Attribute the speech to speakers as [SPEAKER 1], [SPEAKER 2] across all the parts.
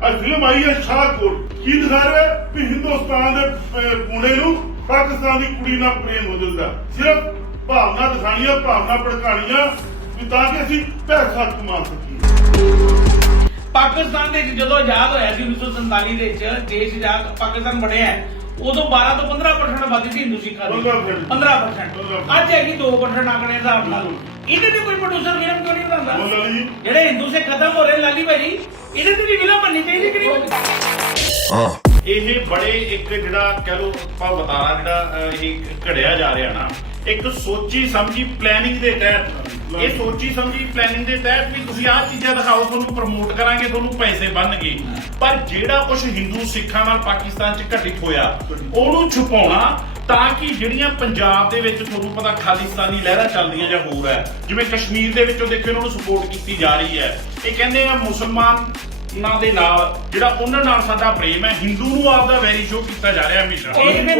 [SPEAKER 1] ਅੱਜ ਫਿਲਮ ਆਈ ਹੈ ਸ਼ਾਹਕੋਟ। ਕੀ ਦਿਖਾ ਰਿਹਾ ਵੀ ਹਿੰਦੁਸਤਾਨ ਦੇ ਪੁਣੇ ਨੂੰ ਪਾਕਿਸਤਾਨ ਦੀ ਕੁੜੀ ਨਾਲ ਪ੍ਰੇਮ ਹੋ ਜਾਂਦਾ। ਸਿਰਫ ਭਾਵਨਾ ਦਿਖਾਣੀਆਂ, ਭਾਵਨਾ ਭੜਕਾਣੀਆਂ ਵੀ ਤਾਂ ਕਿ ਅਸੀਂ ਪੈਸਾ ਕਮਾ ਸਕੀਏ।
[SPEAKER 2] ਪਾਕਿਸਤਾਨ ਦੇ ਜਦੋਂ ਆਜ਼ਾਦ ਹੋਇਆ ਸੀ 1947 ਦੇ ਵਿੱਚ ਦੇਸ਼ ਆਜ਼ਾਦ ਪਾਕਿਸਤਾਨ ਬਣਿਆ ਉਦੋਂ 12 ਤੋਂ 15% ਆਬਾਦੀ ਸੀ ਹਿੰਦੂ ਸਿੱਖਾਂ ਦੀ 15%। ਅੱਜ ਹੈਗੀ 2% ਆંકੜੇ ਹਿਸਾਬ ਨਾਲ। ਇਹਦੇ ਤੇ ਕੋਈ ਪ੍ਰੋਡਿਊਸਰ ਫਿਲਮ ਕਿਉਂ ਨਹੀਂ ਬਣਾਉਂਦਾ? ਜਿਹੜੇ ਹਿੰਦੂ ਸੇ ਖਤਮ ਹੋ ਰਹੇ ਲਾਲੀ ਭਾਈ ਇਹਦੇ ਤੇ ਵੀ ਫਿਲਮ ਬਣਨੀ ਚਾਹੀਦੀ ਕਿ ਨਹੀਂ?
[SPEAKER 3] ਇਹ ਬੜੇ ਇੱਕ ਜਿਹੜਾ ਕਹਿ ਲੋ ਆਪਾਂ ਬਤਾਰਾ ਜਿਹੜਾ ਇਹ ਘੜਿਆ ਜਾ ਰਿਹਾ ਨਾ, ਇੱਕ ਸੋਚੀ ਸਮਝੀ ਪਲੈਨਿੰਗ ਦੇ ਤਹਿਤ, ਇਹ ਸੋਚੀ ਸਮਝੀ ਪਲੈਨਿੰਗ ਦੇ ਤਹਿਤ ਵੀ ਤੁਸੀਂ ਆਹ ਚੀਜ਼ਾਂ ਦਿਖਾਓ, ਤੁਹਾਨੂੰ ਪ੍ਰਮੋਟ ਕਰਾਂਗੇ, ਤੁਹਾਨੂੰ ਪੈਸੇ ਬਣਨਗੇ। ਪਰ ਜਿਹੜਾ ਕੁਝ ਹਿੰਦੂ ਸਿੱਖਾਂ ਨਾਲ ਪਾਕਿਸਤਾਨ 'ਚ ਘਟਿਤ ਹੋਇਆ ਉਹਨੂੰ ਛੁਪਾਉਣਾ ਤਾਂ ਕਿ ਜਿਹੜੀਆਂ ਪੰਜਾਬ ਦੇ ਵਿੱਚ ਤੁਹਾਨੂੰ ਪਤਾ ਖਾਲਿਸਤਾਨੀ ਲਹਿਰਾਂ ਚੱਲਦੀਆਂ ਜਾਂ ਹੋਰ ਹੈ, ਜਿਵੇਂ ਕਸ਼ਮੀਰ ਦੇ ਵਿੱਚੋਂ ਦੇਖੋ ਇਹਨਾਂ ਨੂੰ ਸਪੋਰਟ ਕੀਤੀ ਜਾ ਰਹੀ ਹੈ। ਇਹ ਕਹਿੰਦੇ ਆ ਮੁਸਲਮਾਨਾਂ ਦੇ ਨਾਲ ਜਿਹੜਾ ਉਹਨਾਂ ਨਾਲ ਸਾਡਾ ਪ੍ਰੇਮ ਹੈ, ਹਿੰਦੂ ਨੂੰ ਆਪਦਾ ਵੈਰੀ ਸ਼ੋ ਕੀਤਾ ਜਾ ਰਿਹਾ ਹਮੇਸ਼ਾ।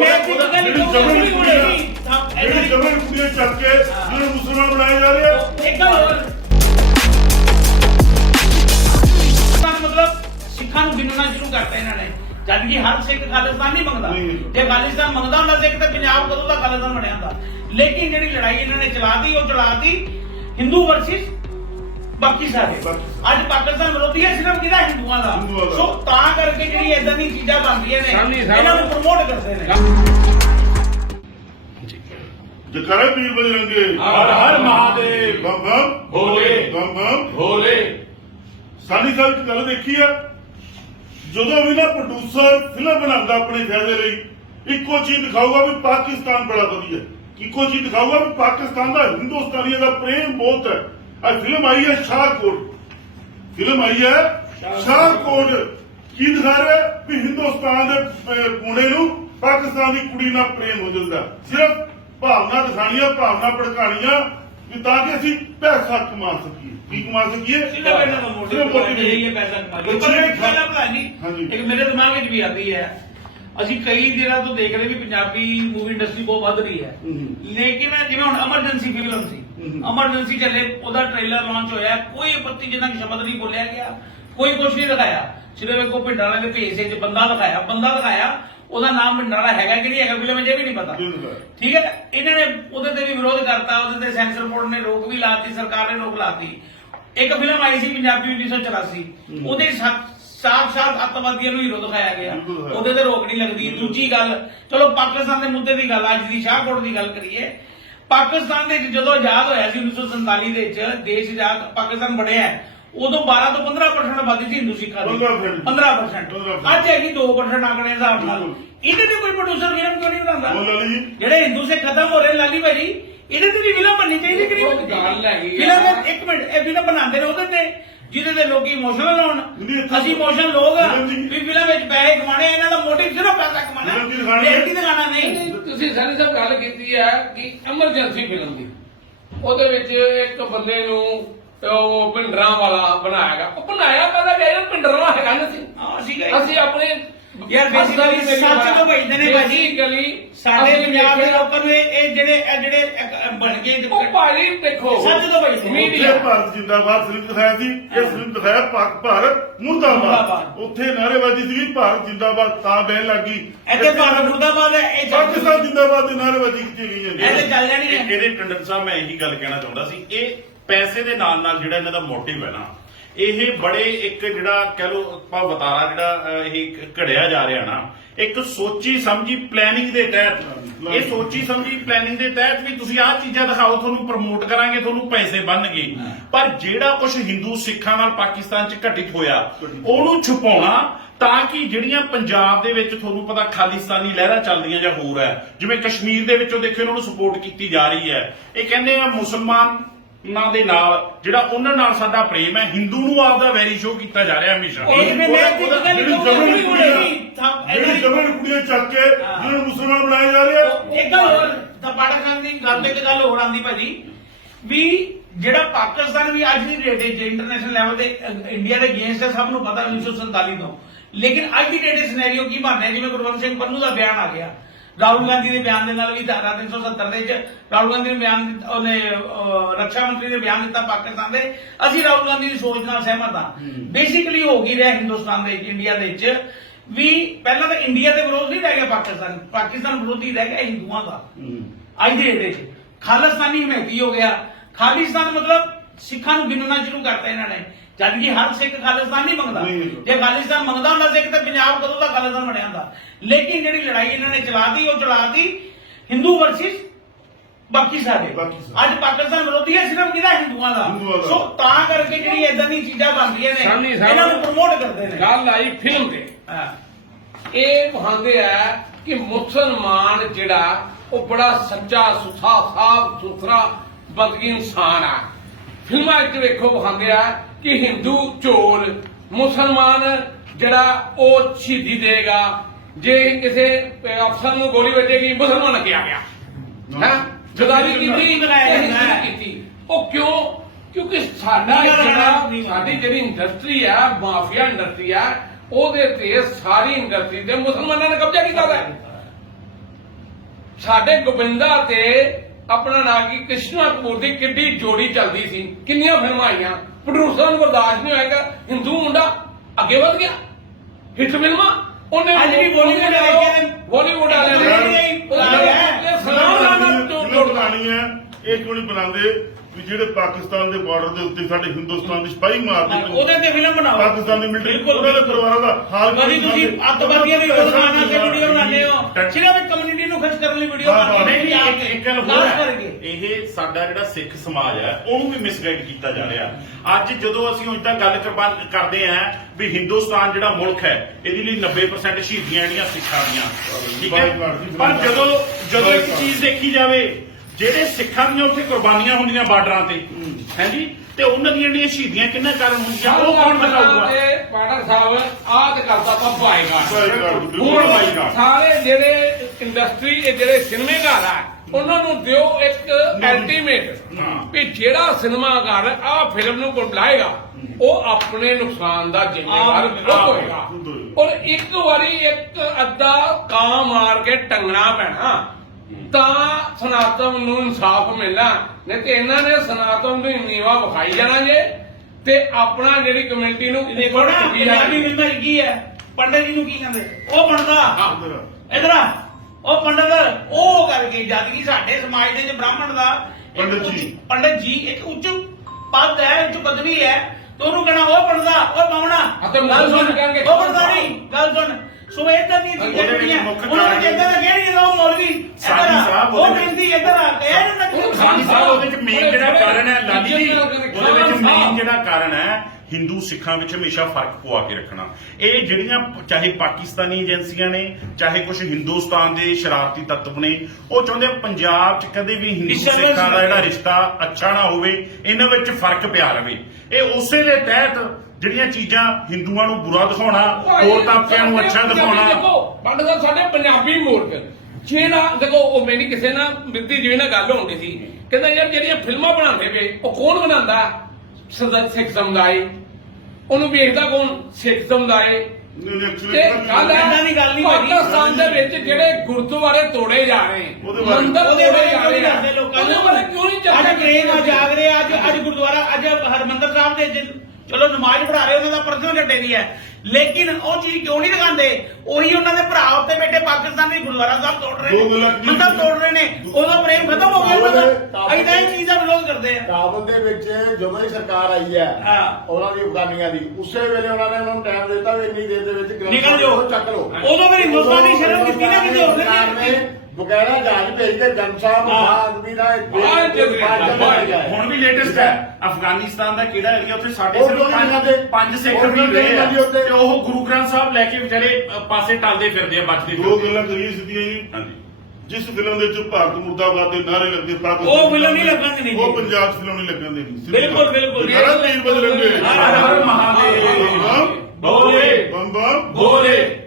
[SPEAKER 1] ਜਿਹੜੀ ਜਬਰ ਕੁੜੀਆਂ ਚੱਕ ਕੇ ਜਿਹੜੇ ਮੁਸਲਮਾਨ ਬਣਾਏ ਜਾ ਰਹੇ ਆ।
[SPEAKER 2] ਇੱਕ ਗੱਲ ਹੋਰ, ਮਤਲਬ ਸਿੱਖਾਂ ਨੂੰ ਗਿਣਨਾ ਸ਼ੁਰੂ ਕਰਤਾ ਇਹਨਾਂ ਨੇ, ਜਦ ਕਿ ਹਰ ਸਿੱਖ ਖਾਲਿਸਤਾਨ ਨਹੀਂ ਮੰਗਦਾ। ਜੇ ਖਾਲਿਸਤਾਨ ਮੰਗਦਾ ਹੁੰਦਾ ਸਿੱਖ ਤਾਂ ਪੰਜਾਬ ਕਦੋਂ ਦਾ ਖਾਲਿਸਤਾਨ ਬਣਿਆ ਹੁੰਦਾ। ਲੇਕਿਨ ਜਿਹੜੀ ਲੜਾਈ ਇਹਨਾਂ ਨੇ ਚਲਾਤੀ ਉਹ ਚਲਾਤੀ ਹਿੰਦੂ ਵਰਸਸ ਬਾਕੀ ਸਾਰੇ। ਅੱਜ ਪਾਕਿਸਤਾਨ ਵਿਰੋਧੀ ਹੈ ਸਿਰਫ ਕਿਹਦਾ? ਹਿੰਦੂਆਂ ਦਾ। ਸੋ ਤਾਂ ਕਰਕੇ ਜਿਹੜੀ ਇਦਾਂ ਦੀ ਚੀਜ਼ਾਂ ਬਣਦੀਆਂ ਨੇ ਇਹਨਾਂ ਨੂੰ ਪ੍ਰਮੋਟ ਕਰਦੇ ਨੇ।
[SPEAKER 1] ਜਕਾਰੇ ਪੀਰ ਬਜਰੰਗੇ
[SPEAKER 3] ਹਰ ਹਰ ਮਹਾਦੇਵ
[SPEAKER 1] ਬਮ ਬਮ
[SPEAKER 3] ਭੋਲੇ
[SPEAKER 1] ਬਮ ਬਮ
[SPEAKER 3] ਭੋਲੇ।
[SPEAKER 1] ਸਾਡੀ ਗੱਲ ਇੱਕ ਗੱਲ ਦੇਖੀ ਆ, ਜਦੋਂ ਵੀ ਨਾ ਪ੍ਰੋਡਿਊਸਰ ਫਿਲਮ ਬਣਾਉਂਦਾ ਆਪਣੇ ਫਾਇਦੇ ਲਈ ਇੱਕੋ ਚੀਜ਼ ਦਿਖਾਊਗਾ ਵੀ ਪਾਕਿਸਤਾਨ ਬੜਾ ਵਧੀਆ, ਇੱਕੋ ਚੀਜ਼ ਦਿਖਾਊਗਾ ਵੀ ਪਾਕਿਸਤਾਨ ਦਾ ਹਿੰਦੁਸਤਾਨੀਆਂ ਦਾ ਪ੍ਰੇਮ ਬਹੁਤ ਹੈ। ਅੱਜ ਫਿਲਮ ਆਈ ਹੈ ਸ਼ਾਹਕੋਟ। ਫਿਲਮ ਆਈ ਹੈ ਸ਼ਾਹਕੋਟ। ਕੀ ਦਿਖਾ ਰਿਹਾ ਵੀ ਹਿੰਦੁਸਤਾਨ ਦੇ ਪੁਣੇ ਨੂੰ ਪਾਕਿਸਤਾਨ ਦੀ ਕੁੜੀ ਨਾਲ ਪ੍ਰੇਮ ਹੋ ਜਾਂਦਾ। ਸਿਰਫ ਭਾਵਨਾ ਦਿਖਾਣੀਆਂ, ਭਾਵਨਾ ਭੜਕਾਣੀਆਂ ਵੀ ਤਾਂ ਕਿ ਅਸੀਂ ਪੈਸਾ ਕਮਾ ਸਕੀਏ। ਕੀ ਕਮਾ ਸਕੀਏ?
[SPEAKER 2] ਇੱਕ ਮੇਰੇ ਦਿਮਾਗ ਵਿੱਚ ਵੀ ਆਉਂਦੀ ਹੈ, ਅਸੀਂ ਕਈ ਦਿਨਾਂ ਤੋਂ ਦੇਖ ਰਹੇ ਵੀ ਪੰਜਾਬੀ ਮੂਵੀ ਇੰਡਸਟਰੀ ਬਹੁਤ ਵੱਧ ਰਹੀ ਹੈ, ਲੇਕਿਨ ਜਿਵੇਂ ਹੁਣ ਐਮਰਜੈਂਸੀ ਫਿਲਮ ਸੀ, ਐਮਰਜੈਂਸੀ ਚੱਲੇ, ਉਹਦਾ ਟ੍ਰੇਲਰ ਲਾਂਚ ਹੋਇਆ, ਕੋਈ ਆਪੱਤੀਜਨਕ ਸ਼ਬਦ ਨਹੀਂ ਬੋਲਿਆ ਗਿਆ, ਕੋਈ ਕੁਝ ਨਹੀਂ ਦਿਖਾਇਆ। ਸਿਰਫ ਇੱਕੋ ਪਿੰਡਾਂ ਵਾਲੇ ਦੇ ਭੇਸ ਚ ਬੰਦਾ ਦਿਖਾਇਆ, ਉਹਦਾ ਨਾਮ ਭਿੰਡਰਾਲਾ ਹੈਗਾ ਕਿ ਨਹੀਂ ਹੈਗਾ ਫਿਲਮ ਵਿੱਚ ਇਹ ਵੀ ਨਹੀਂ ਪਤਾ। ਠੀਕ ਹੈ, ਇਹਨਾਂ ਨੇ ਉਹਦੇ ਤੇ ਵੀ ਵਿਰੋਧ ਕਰਤਾ, ਉਹਦੇ ਤੇ ਸੈਂਸਰ ਬੋਰਡ ਨੇ ਰੋਕ ਵੀ ਲਾਤੀ, ਸਰਕਾਰ ਨੇ ਰੋਕ ਲਾਤੀ। ਇੱਕ ਫਿਲਮ ਆਈ ਸੀ ਪੰਜਾਬੀ 1984, ਉਹਦੇ ਸਾਫ਼ ਅੱਤਵਾਦੀਆਂ ਨੂੰ ਹੀਰੋ ਦਿਖਾਇਆ ਗਿਆ, ਉਹਦੇ ਤੇ ਰੋਕ ਨਹੀਂ ਲੱਗਦੀ। ਦੂਜੀ ਗੱਲ, ਚਲੋ ਪਾਕਿਸਤਾਨ ਦੇ ਮੁੱਦੇ ਦੀ ਗੱਲ, ਅੱਜ ਦੀ ਸ਼ਾਹਕੋਟ ਦੀ ਗੱਲ ਕਰੀਏ। ਪਾਕਿਸਤਾਨ ਦੇ ਜਦੋਂ ਆਜ਼ਾਦ ਹੋਇਆ ਸੀ 1947 ਦੇ ਵਿੱਚ ਦੇਸ਼ ਆਜ਼ਾਦ ਪਾਕਿਸਤਾਨ ਬਣਿਆ ਉਦੋਂ 12 ਤੋਂ 15% ਆਬਾਦੀ ਸੀ ਹਿੰਦੂ ਸਿੱਖਾਂ ਦੀ 15%। ਅੱਜ ਹੈਗੀ 2% ਆંકੜੇ ਹਿਸਾਬ ਨਾਲ। ਇਹਦੇ ਤੇ ਕੋਈ ਪ੍ਰੋਡਿਊਸਰ ਫਿਲਮ ਕਿਉਂ ਨਹੀਂ ਬਣਾਉਂਦਾ? ਜਿਹੜੇ ਹਿੰਦੂ ਸੇ ਖਤਮ ਹੋ ਰਹੇ ਲਾਲੀ ਭਾਈ ਇਹਦੇ ਤੇ ਵੀ ਫਿਲਮ ਬਣਨੀ ਚਾਹੀਦੀ ਕਿ ਨਹੀਂ? ਫਿਲਮ ਇੱਕ ਮਿੰਟ, ਇਹ ਫਿਲਮ ਬਣਾਉਂਦੇ ਨੇ ਉਹਦੇ ਤੇ ਜਿਹਦੇ ਤੇ ਲੋਕੀ ਇਮੋਸ਼ਨਲ ਹੋਣ। ਅਸੀਂ ਇਮੋਸ਼ਨਲ ਲੋਕ ਆ ਵੀ ਫਿਲਮ ਵਿੱਚ ਪੈਸੇ ਕਮਾਣੇ, ਇਹਨਾਂ ਦਾ ਮੋਟਿਵ ਸਿਰਫ ਪੈਸਾ ਕਮਾਣਾ, ਰਿਐਲਿਟੀ ਦਿਖਾਣਾ ਨਹੀਂ।
[SPEAKER 4] ਤੁਸੀਂ ਸਾਡੀ ਸਾਹਿਬ ਗੱਲ ਕੀਤੀ ਹੈ ਕਿ ਐਮਰਜੈਂਸੀ ਫਿਲਮ ਦੀ, ਉਹਦੇ ਵਿੱਚ ਇੱਕ ਬੰਦੇ ਨੂੰ ਉਹ ਭਿੰਡਰਾਂ ਵਾਲਾ ਬਣਾਇਆ ਗਿਆ। ਉਹ ਬਣਾਇਆ ਕਹਿੰਦਾ ਵੀ ਇਹ ਭਿੰਡਰਾਂ ਹੈਗਾ ਨਹੀਂ, ਅਸੀਂ ਆਪਣੇ
[SPEAKER 2] ਯਾਰ ਬੇਸਿਕਲੀ ਸੱਚ ਤੋਂ ਭੇਜਦੇ ਨੇ ਭਾਜੀ
[SPEAKER 4] ਗਲੀ
[SPEAKER 2] ਸਾਡੇ ਪੰਜਾਬ ਦੇ ਲੋਕਾਂ ਨੂੰ ਇਹ ਜਿਹੜੇ ਬਣ ਗਏ
[SPEAKER 4] ਉਹ ਭਾਜੀ ਦੇਖੋ
[SPEAKER 2] ਸੱਚ ਤੋਂ ਭੇਜਦੇ ਨੇ।
[SPEAKER 1] ਉੱਥੇ ਭਾਰਤ ਜਿੰਦਾਬਾਦ ਫਿਲਮ ਦਿਖਾਇਆ ਸੀ, ਇਹ ਫਿਲਮ ਦਿਖਾਇਆ ਭਾਰਤ ਮੁਰਦਾਬਾਦ। ਉੱਥੇ ਨਾਅਰੇਬਾਜ਼ੀ ਸੀ ਭਾਰਤ ਜਿੰਦਾਬਾਦ, ਤਾਂ ਬਹਿਣ ਲੱਗੀ।
[SPEAKER 2] ਇੱਥੇ ਭਾਰਤ ਮੁਰਦਾਬਾਦ ਹੈ, ਇਹ
[SPEAKER 1] ਪਾਕਿਸਤਾਨ ਜਿੰਦਾਬਾਦ ਦੀ ਨਾਅਰੇਬਾਜ਼ੀ ਕੀਤੀ ਗਈ ਹੈ।
[SPEAKER 2] ਇਹ ਚੱਲ ਜਾਣੀ ਹੈ।
[SPEAKER 3] ਇਹਦੇ ਟੰਡਨ ਸਾਹਿਬ ਮੈਂ ਇਹੀ ਗੱਲ ਕਹਿਣਾ ਚਾਹੁੰਦਾ ਸੀ, ਇਹ ਪੈਸੇ ਦੇ ਨਾਲ ਜਿਹੜਾ ਇਹਨਾਂ ਦਾ ਮੋਟਿਵ ਹੈ ਨਾ, ਇਹ ਬੜੇ ਇੱਕ ਜਿਹੜਾ ਕਹਿ ਲੋ ਆਪਾਂ ਬਤਾਰਾ ਜਿਹੜਾ ਇਹ ਘੜਿਆ ਜਾ ਰਿਹਾ ਨਾ, ਇੱਕ ਸੋਚੀ ਸਮਝੀ ਪਲੈਨਿੰਗ ਦੇ ਤਹਿਤ, ਇਹ ਸੋਚੀ ਸਮਝੀ ਪਲੈਨਿੰਗ ਦੇ ਤਹਿਤ ਵੀ ਤੁਸੀਂ ਆਹ ਚੀਜ਼ਾਂ ਦਿਖਾਓ, ਤੁਹਾਨੂੰ ਪ੍ਰਮੋਟ ਕਰਾਂਗੇ, ਤੁਹਾਨੂੰ ਪੈਸੇ ਬਣਨਗੇ। ਪਰ ਜਿਹੜਾ ਕੁਝ ਹਿੰਦੂ ਸਿੱਖਾਂ ਨਾਲ ਪਾਕਿਸਤਾਨ 'ਚ ਘਟਿਤ ਹੋਇਆ ਉਹਨੂੰ ਛੁਪਾਉਣਾ ਤਾਂ ਕਿ ਜਿਹੜੀਆਂ ਪੰਜਾਬ ਦੇ ਵਿੱਚ ਤੁਹਾਨੂੰ ਪਤਾ ਖਾਲਿਸਤਾਨੀ ਲਹਿਰਾਂ ਚੱਲਦੀਆਂ ਜਾਂ ਹੋਰ ਹੈ, ਜਿਵੇਂ ਕਸ਼ਮੀਰ ਦੇ ਵਿੱਚੋਂ ਦੇਖੋ ਇਹਨਾਂ ਨੂੰ ਸਪੋਰਟ ਕੀਤੀ ਜਾ ਰਹੀ ਹੈ। ਇਹ ਕਹਿੰਦੇ ਆ ਮੁਸਲਮਾਨਾਂ ਦੇ ਨਾਲ ਜਿਹੜਾ ਉਹਨਾਂ ਨਾਲ ਸਾਡਾ ਪ੍ਰੇਮ ਹੈ, ਹਿੰਦੂ ਨੂੰ ਆਪਦਾ ਵੈਰੀ ਸ਼ੋ ਕੀਤਾ ਜਾ ਰਿਹਾ ਹਮੇਸ਼ਾ।
[SPEAKER 1] ਜਿਹੜੀ ਜਬਰ ਕੁੜੀਆਂ ਚੱਕ ਕੇ ਜਿਹੜੇ ਮੁਸਲਮਾਨ ਬਣਾਏ ਜਾ ਰਹੇ ਆ।
[SPEAKER 2] ਇੱਕ ਗੱਲ ਹੋਰ, ਤਾਂ ਪਾਕਿਸਤਾਨ ਦੀ ਗੱਲ ਤੇ ਇੱਕ ਗੱਲ ਹੋਰ ਆਂਦੀ ਭਾਜੀ ਵੀ ਜਿਹੜਾ ਪਾਕਿਸਤਾਨ ਵੀ ਅੱਜ ਦੀ ਡੇਟ ਵਿੱਚ ਇੰਟਰਨੈਸ਼ਨਲ ਲੈਵਲ ਤੇ ਇੰਡੀਆ ਦੇ ਅਗੇਂਸਟ ਹੈ, ਸਭ ਨੂੰ ਪਤਾ 1947 ਤੋਂ। ਲੇਕਿਨ ਅੱਜ ਦੀ ਡੇਟ ਦੇ ਸਿਨੈਰੀਓ ਕੀ ਬਣ ਰਿਹਾ, ਜਿਵੇਂ ਗੁਰਵੰਤ ਸਿੰਘ ਪੰਨੂ ਦਾ ਬਿਆਨ ਆ ਗਿਆ ਰਾਹੁਲ ਗਾਂਧੀ ਦੇ ਬਿਆਨ ਦੇ ਨਾਲ ਵੀ ਧਾਰਾ 370 ਦੇ ਵਿੱਚ ਰਾਹੁਲ ਗਾਂਧੀ ਨੇ ਬਿਆਨ ਦਿੱਤਾ, ਉਹਨੇ ਰੱਖਿਆ ਮੰਤਰੀ ਨੇ ਬਿਆਨ ਦਿੱਤਾ ਪਾਕਿਸਤਾਨ ਦੇ। ਅਸੀਂ ਰਾਹੁਲ ਗਾਂਧੀ ਦੀ ਸੋਚ ਨਾਲ ਸਹਿਮਤ ਹਾਂ। ਬੇਸਿਕਲੀ ਹੋ ਗਈ ਰਿਹਾ ਹਿੰਦੁਸਤਾਨ ਦੇ ਇੰਡੀਆ ਦੇ ਵਿੱਚ ਵੀ ਪਹਿਲਾਂ ਤਾਂ ਇੰਡੀਆ ਦੇ ਵਿਰੋਧ ਨਹੀਂ ਰਹਿ ਗਿਆ ਪਾਕਿਸਤਾਨ, ਪਾਕਿਸਤਾਨ ਵਿਰੋਧੀ ਰਹਿ ਗਿਆ ਹਿੰਦੂਆਂ ਦਾ ਅੱਜ ਦੇ ਇਹਦੇ ਚ। ਖਾਲਿਸਤਾਨੀ ਹਮੈਤੀ ਹੋ ਗਿਆ। ਖਾਲਿਸਤਾਨ ਮਤਲਬ ਸਿੱਖਾਂ ਨੂੰ ਗਿਣਨਾ ਸ਼ੁਰੂ ਕਰਤਾ ਇਹਨਾਂ ਨੇ, ਜਦ ਕਿ ਹਰ ਸਿੱਖ ਖਾਲਿਸਤਾਨ ਨਹੀਂ ਮੰਗਦਾ। ਜੇ ਖਾਲਿਸਤਾਨ ਮੰਗਦਾ ਹੁੰਦਾ ਸਿੱਖ ਤਾਂ ਪੰਜਾਬ ਕਦੋਂ ਦਾ ਖਾਲਿਸਤਾਨ ਬਣਿਆ ਹੁੰਦਾ। ਲੇਕਿਨ ਜਿਹੜੀ ਲੜਾਈ ਇਹਨਾਂ ਨੇ ਚਲਾਤੀ ਉਹ ਚਲਾਤੀ ਹਿੰਦੂ ਵਰਸਸ ਬਾਕੀ ਸਾਰੇ। ਅੱਜ ਪਾਕਿਸਤਾਨ ਵਿਰੋਧੀ ਹੈ ਸਿਰਫ ਕਿਹਦਾ ਹਿੰਦੂਆਂ ਦਾ। ਸੋ ਤਾਂ ਕਰਕੇ ਜਿਹੜੀ ਇਦਾਂ ਦੀ ਚੀਜ਼ਾਂ ਬਣਦੀਆਂ ਨੇ ਇਹਨਾਂ ਨੂੰ ਪ੍ਰਮੋਟ ਕਰਦੇ ਨੇ।
[SPEAKER 4] ਗੱਲ ਆਈ ਫਿਲਮ ਦੇ, ਇਹ ਕਹਾਂਦੇ ਆ ਕਿ ਮੁਸਲਮਾਨ ਜਿਹੜਾ ਉਹ ਬੜਾ ਸੱਚਾ ਸੁਥਰਾ ਸਾਫ ਸੁਥਰਾ ਬਦਗੀ ਇਨਸਾਨ ਆ। ਫਿਲਮਾਂ ਵਿੱਚ ਵੇਖੋ ਵਿਖਾਉਂਦੇ ਆ ਕਿ ਹਿੰਦੂ ਚੋਰ, ਮੁਸਲਮਾਨ ਜਿਹੜਾ ਉਹ ਸ਼ਹੀਦੀ ਦੇਗਾ, ਜੇ ਕਿਸੇ ਅਫਸਰ ਨੂੰ ਗੋਲੀ ਵੱਜੇਗੀ ਮੁਸਲਮਾਨ ਅੱਗੇ ਆ ਗਿਆ ਹੈ ਗਦਾਰੀ ਕੀਤੀ। ਉਹ ਕਿਉਂ? ਕਿਉਂਕਿ ਸਾਡੀ ਜਿਹੜੀ ਇੰਡਸਟਰੀ ਆ, ਮਾਫੀਆ ਇੰਡਸਟਰੀ ਆ, ਉਹਦੇ ਤੇ ਸਾਰੀ ਇੰਡਸਟਰੀ ਤੇ ਮੁਸਲਮਾਨਾਂ ਨੇ ਕਬਜ਼ਾ ਕੀਤਾ ਹੈ। ਸਾਡੇ ਗੋਬਿੰਦਾ ਤੇ ਆਪਣਾ ਨਾਂ ਕੀ ਕ੍ਰਿਸ਼ਨਾ ਕਪੂਰ ਦੀ ਕਿੱਡੀ ਜੋੜੀ ਚੱਲਦੀ ਸੀ, ਕਿੰਨੀਆਂ ਫਿਲਮਾਂ ਆਈਆਂ, ਪ੍ਰੋਡਿਊਸਰਾਂ ਨੂੰ ਬਰਦਾਸ਼ਤ ਨਹੀਂ ਹੋਏਗਾ, ਹਿੰਦੂ ਮੁੰਡਾ ਅੱਗੇ ਵੱਧ ਗਿਆ, ਹਿੱਟ ਫਿਲਮਾਂ ਉਹਨੇ ਬਾਲੀਵੁੱਡ ਵਾਲਿਆਂ
[SPEAKER 1] ਇਹ ਕਿਉਂ ਨਹੀਂ ਬਣਾਉਂਦੇ ਵੀ ਜਿਹੜੇ ਪਾਕਿਸਤਾਨ ਦੇ ਬਾਰਡਰ ਦੇ ਉੱਤੇ ਸਾਡੇ ਹਿੰਦੁਸਤਾਨ ਦੀ ਸਪਾਈ ਮਾਰਦੇ
[SPEAKER 2] ਉਹਦੇ ਤੇ ਫਿਲਮ ਬਣਾਓ।
[SPEAKER 1] ਪਾਕਿਸਤਾਨ ਦੀ ਮਿਲਟਰੀ ਉਹਨਾਂ ਦੇ ਪਰਿਵਾਰਾਂ ਦਾ ਹਾਲ
[SPEAKER 2] ਕਦੀ ਤੁਸੀਂ ਅੱਤਵਾਦੀਆਂ ਦੀ ਵਿਰੋਧਮਾਨਾਂ ਤੇ ਵੀਡੀਓ ਬਣਾਉਂਦੇ ਹੋ, ਸਿਰਫ ਇੱਕ ਕਮਿਊਨਿਟੀ ਨੂੰ ਖੁਸ਼ ਕਰਨ ਲਈ ਵੀਡੀਓ ਬਣਾਉਂਦੇ
[SPEAKER 3] ਨਹੀਂ। ਇੱਕ ਗੱਲ ਹੋਰ ਹੈ, ਇਹ ਸਾਡਾ ਜਿਹੜਾ ਸਿੱਖ ਸਮਾਜ ਹੈ ਉਹਨੂੰ ਵੀ ਮਿਸਗਾਈਡ ਕੀਤਾ ਜਾ ਰਿਹਾ। ਅੱਜ ਜਦੋਂ ਅਸੀਂ ਹੁਣ ਤੱਕ ਗੱਲ ਕਰਦੇ ਆਂ ਵੀ ਹਿੰਦੁਸਤਾਨ ਜਿਹੜਾ ਮੁਲਕ ਹੈ ਇਹਦੇ ਲਈ 90% ਸ਼ਹੀਦੀਆਂ ਜਿਹੜੀਆਂ ਸਿੱਖਾਂ ਦੀਆਂ, ਠੀਕ ਹੈ। ਪਰ ਜਦੋਂ ਇੱਕ ਚੀਜ਼ ਦੇਖੀ ਜਾਵੇ, ਜਿਹੜੇ ਸਿੱਖਾਂ ਦੀਆਂ ਉੱਥੇ ਕੁਰਬਾਨੀਆਂ ਹੁੰਦੀਆਂ ਬਾਰਡਰਾਂ ਤੇ, ਹਾਂਜੀ, ਤੇ ਉਹਨਾਂ ਦੀਆਂ ਜਿਹੜੀਆਂ ਸ਼ਹੀਦੀਆਂ ਕਿੰਨਾ ਕਾਰਨ ਹੁੰਦੀਆਂ, ਉਹ ਕੌਣ ਬਚਾਊਗਾ?
[SPEAKER 4] ਪਾਟਰ ਸਾਹਿਬ ਆਹ ਤੇ ਕਰਦਾ ਤਾਂ ਬਾਈਕਾਟ।
[SPEAKER 1] ਬਾਈਕਾਟ
[SPEAKER 4] ਸਾਰੇ ਜਿਹੜੇ ਇੰਡਸਟਰੀ, ਜਿਹੜੇ ਸਿਨੇਮੇ ਘਰ ਆ, ਉਹਨਾਂ ਨੂੰ ਦਿਓ ਇੱਕ ਅਲਟੀਮੇਟ ਵੀ ਜਿਹੜਾ ਸਿਨੇਮਾ ਘਰ ਆਹ ਫਿਲਮ ਨੂੰ ਬੁਲਾਏਗਾ ਉਹ ਆਪਣੇ ਨੁਕਸਾਨ ਦਾ ਜ਼ਿੰਮੇਵਾਰ ਹੋਏਗਾ। ਔਰ ਇੱਕ ਵਾਰੀ ਇੱਕ ਅੱਧਾ ਕਾਂ ਮਾਰ ਕੇ ਟੰਗਣਾ ਪੈਣਾ ਤਾਂ ਸਨਾਤਨ ਨੂੰ ਇਨਸਾਫ ਮਿਲਣਾ, ਨਹੀਂ ਤੇ ਇਹਨਾਂ ਨੇ ਸਨਾਤਨ ਨੂੰ ਨੀਵਾ ਵਿਖਾਈ ਜਾਣਾ ਜੇ ਤੇ ਆਪਣਾ ਜਿਹੜੀ ਕਮਿਊਨਿਟੀ ਨੂੰ
[SPEAKER 2] ਦੇਖੋ ਨਾ ਪੰਜਾਬੀ ਫਿਲਮਾਂ ਕੀ ਹੈ, ਪੰਡਤ ਜੀ ਨੂੰ ਕੀ ਕਹਿੰਦੇ, ਉਹ ਬਣਦਾ ਇਧਰ ਆ, ਉਹ ਪੰਡਤ ਉਹ ਕਰਕੇ, ਜਦ ਕਿ ਸਾਡੇ ਸਮਾਜ ਦੇ ਵਿੱਚ ਬ੍ਰਾਹਮਣ ਦਾ ਪੰਡਤ ਜੀ ਇੱਕ ਉੱਚ ਪਦ ਹੈ, ਉੱਚ ਪਦਵੀ ਹੈ, ਤੇ ਉਹਨੂੰ ਕਹਿਣਾ ਉਹ ਬਣਦਾ, ਉਹ ਪਾਉਣਾ, ਗੱਲ ਸੁਣ, ਉਹ ਬਣਦਾ ਨਹੀਂ, ਗੱਲ ਸੁਣ। ਸੋ ਇਦਾਂ ਦੀਆਂ ਚੀਜ਼ਾਂ ਜਿਹੜੀਆਂ ਉਹਨਾਂ ਨੂੰ ਕਹਿੰਦਾ ਤਾਂ ਕਹਿਣੀ ਜਦੋਂ ਉਹ ਮੌਲਵੀ ਉਹ ਕਹਿੰਦੀ ਇੱਧਰ ਆ ਕੇ
[SPEAKER 3] ਸਾਡੀ ਸਾਹਿਬ ਉਹਦੇ ਵਿੱਚ ਮੇਨ ਜਿਹੜਾ ਕਾਰਨ ਹੈ ਲਾਡੀ ਜੀ, ਉਹਦੇ ਵਿੱਚ ਮੇਨ ਜਿਹੜਾ ਕਾਰਨ ਹੈ ਹਿੰਦੂ ਸਿੱਖਾਂ ਵਿੱਚ ਹਮੇਸ਼ਾ ਫਰਕ ਪਵਾ ਕੇ ਰੱਖਣਾ। ਇਹ ਜਿਹੜੀਆਂ ਚਾਹੇ ਪਾਕਿਸਤਾਨੀ ਏਜੰਸੀਆਂ ਨੇ, ਚਾਹੇ ਕੁਝ ਹਿੰਦੁਸਤਾਨ ਦੇ ਸ਼ਰਾਰਤੀ ਤੱਤਵ ਨੇ, ਉਹ ਚਾਹੁੰਦੇ ਪੰਜਾਬ 'ਚ ਕਦੇ ਵੀ ਹਿੰਦੂ ਸਿੱਖਾਂ ਦਾ ਜਿਹੜਾ ਰਿਸ਼ਤਾ ਅੱਛਾ ਨਾ ਹੋਵੇ, ਇਹਨਾਂ ਵਿੱਚ ਫਰਕ ਪਿਆ ਰਵੇ। ਇਹ ਉਸੇ ਦੇ ਤਹਿਤ ਜਿਹੜੀਆਂ ਚੀਜ਼ਾਂ ਹਿੰਦੂਆਂ ਨੂੰ ਬੁਰਾ ਦਿਖਾਉਣਾ, ਹੋਰ ਤਾਬਕਿਆਂ ਨੂੰ ਅੱਛਾ ਦਿਖਾਉਣਾ।
[SPEAKER 4] ਪੰਡਤ ਸਾਡੇ ਪੰਜਾਬੀ ਮੂਰਖ ਜਿਹੜਾ ਦੇਖੋ, ਉਹ ਮੇਰੀ ਕਿਸੇ ਨਾਲ ਮਿੱਤੀ ਜਿਵੇਂ ਨਾਲ ਗੱਲ ਹੋਣੀ ਸੀ, ਕਹਿੰਦਾ ਯਾਰ ਜਿਹੜੀਆਂ ਫਿਲਮਾਂ ਬਣਾਉਂਦੇ ਪਏ ਉਹ ਕੌਣ ਬਣਾਉਂਦਾ? ਸਿੱਖ ਸਮੁਦਾਇ। ਉਹਨੂੰ ਵੇਖਦਾ ਕੌਣ? ਸਿੱਖ ਸਮੁਦਾਇ। ਪਾਕਿਸਤਾਨ ਦੇ ਵਿੱਚ ਜਿਹੜੇ ਗੁਰਦੁਆਰੇ ਤੋੜੇ ਜਾ ਰਹੇ, ਮੰਦਿਰ ਤੋੜੇ ਜਾ ਰਹੇ, ਉਹਦੇ ਬਾਰੇ ਕਿਉਂ ਨਹੀਂ
[SPEAKER 2] ਚੱਲਦਾ? ਜਾਗ ਰਹੇ ਅੱਜ ਗੁਰਦੁਆਰਾ, ਅੱਜ ਹਰਮੰਦਰ ਸਾਹਿਬ ਦੇ ਚਲੋ ਨਮਾਜ਼ ਪੜ੍ਹਾ ਰਹੇ, ਉਹਨਾਂ ਦਾ ਪਰਸਨਲ ਘੱਟੇ ਦੀ ਹੈ, ਲੇਕਿਨ ਉਹ ਚੀਜ਼ ਕਿਉਂ ਨਹੀਂ ਦਿਖਾਉਂਦੇ? ਉਹੀ ਉਹਨਾਂ ਦੇ ਭਰਾ ਉੱਤੇ ਬੈਠੇ ਪਾਕਿਸਤਾਨੀ ਗੁਰਦੁਆਰਾ ਸਾਹਿਬ ਤੋੜ ਰਹੇ ਨੇ, ਮੰਦਿਰ ਤੋੜ ਰਹੇ ਨੇ, ਉਦੋਂ ਪ੍ਰੇਮ ਖਤਮ ਹੋ ਗਿਆ ਉਹਨਾਂ ਦਾ। ਇਦਾਂ ਹੀ ਚੀਜ਼ਾਂ ਵਿਰੋਧ ਕਰਦੇ ਆ।
[SPEAKER 5] ਕਾਬਲ ਦੇ ਵਿੱਚ ਜਦੋਂ ਹੀ ਸਰਕਾਰ ਆਈ ਹੈ ਉਹਨਾਂ ਦੀ ਅਫਗਾਨੀਆਂ ਦੀ, ਉਸੇ ਵੇਲੇ ਉਹਨਾਂ ਨੇ ਉਹਨਾਂ ਨੂੰ ਟਾਈਮ ਦਿੱਤਾ ਵੀ ਇੰਨੀ ਦੇਰ ਦੇ ਵਿੱਚ
[SPEAKER 2] ਨਿਕਲ ਜਾਓ,
[SPEAKER 5] ਚੱਕ ਲਓ।
[SPEAKER 2] ਉਦੋਂ ਵੀ ਹਿੰਦੁਸਤਾਨੀ ਸ਼ਰਮ ਕੀਤੀ ਨਾ ਕਿਤੇ ਹੋਰ ਨੇ
[SPEAKER 5] ਬਕਾਇਦਾ ਜਹਾਜ਼ ਭੇਜ ਕੇ ਜਨ ਸਾਹਿਬ ਆਦਮੀ ਦਾ
[SPEAKER 3] ਹੁਣ ਵੀ ਲੇਟੈਸਟ ਹੈ, ਅਫਗਾਨਿਸਤਾਨ ਦਾ ਕਿਹੜਾ ਏਰੀਆ, ਉੱਥੇ ਸਾਡੇ ਸਿਰਫ 5 ਸਿੱਖ ਵੀ ਰਹੇ ਆ, ਤੇ ਉਹ ਗੁਰੂ ਗ੍ਰੰਥ ਸਾਹਿਬ ਲੈ ਕੇ ਵਿਚਾਰੇ ਪਾਸੇ ਟਲਦੇ ਫਿਰਦੇ ਆ, ਬਚਦੇ
[SPEAKER 1] ਦੋ ਗੱਲਾਂ ਕਰੀਏ ਸਿੱਧੀਆਂ ਜੀ।
[SPEAKER 3] ਹਾਂਜੀ,
[SPEAKER 1] ਜਿਸ ਫਿਲਮ ਦੇ ਵਿੱਚ ਭਾਰਤ ਮੁਰਦਾਬਾਦ ਦੇ ਨਾਰੇ ਲੱਗਦੇ,
[SPEAKER 2] ਉਹ ਫਿਲਮ ਨਹੀਂ ਲੱਗਣ ਦੇਣੀ,
[SPEAKER 1] ਉਹ ਪੰਜਾਬ ਫਿਲਮ ਨਹੀਂ ਲੱਗਣ ਦੇਣੀ।
[SPEAKER 2] ਬਿਲਕੁਲ ਬਿਲਕੁਲ
[SPEAKER 1] ਤੀਰ ਬਦਲਣਗੇ,
[SPEAKER 3] ਹਰ ਹਰ ਮਹਾਦੇਵ,
[SPEAKER 1] ਬੋਲੇ ਬੰਬ ਬੰਬ
[SPEAKER 3] ਬੋਲੇ।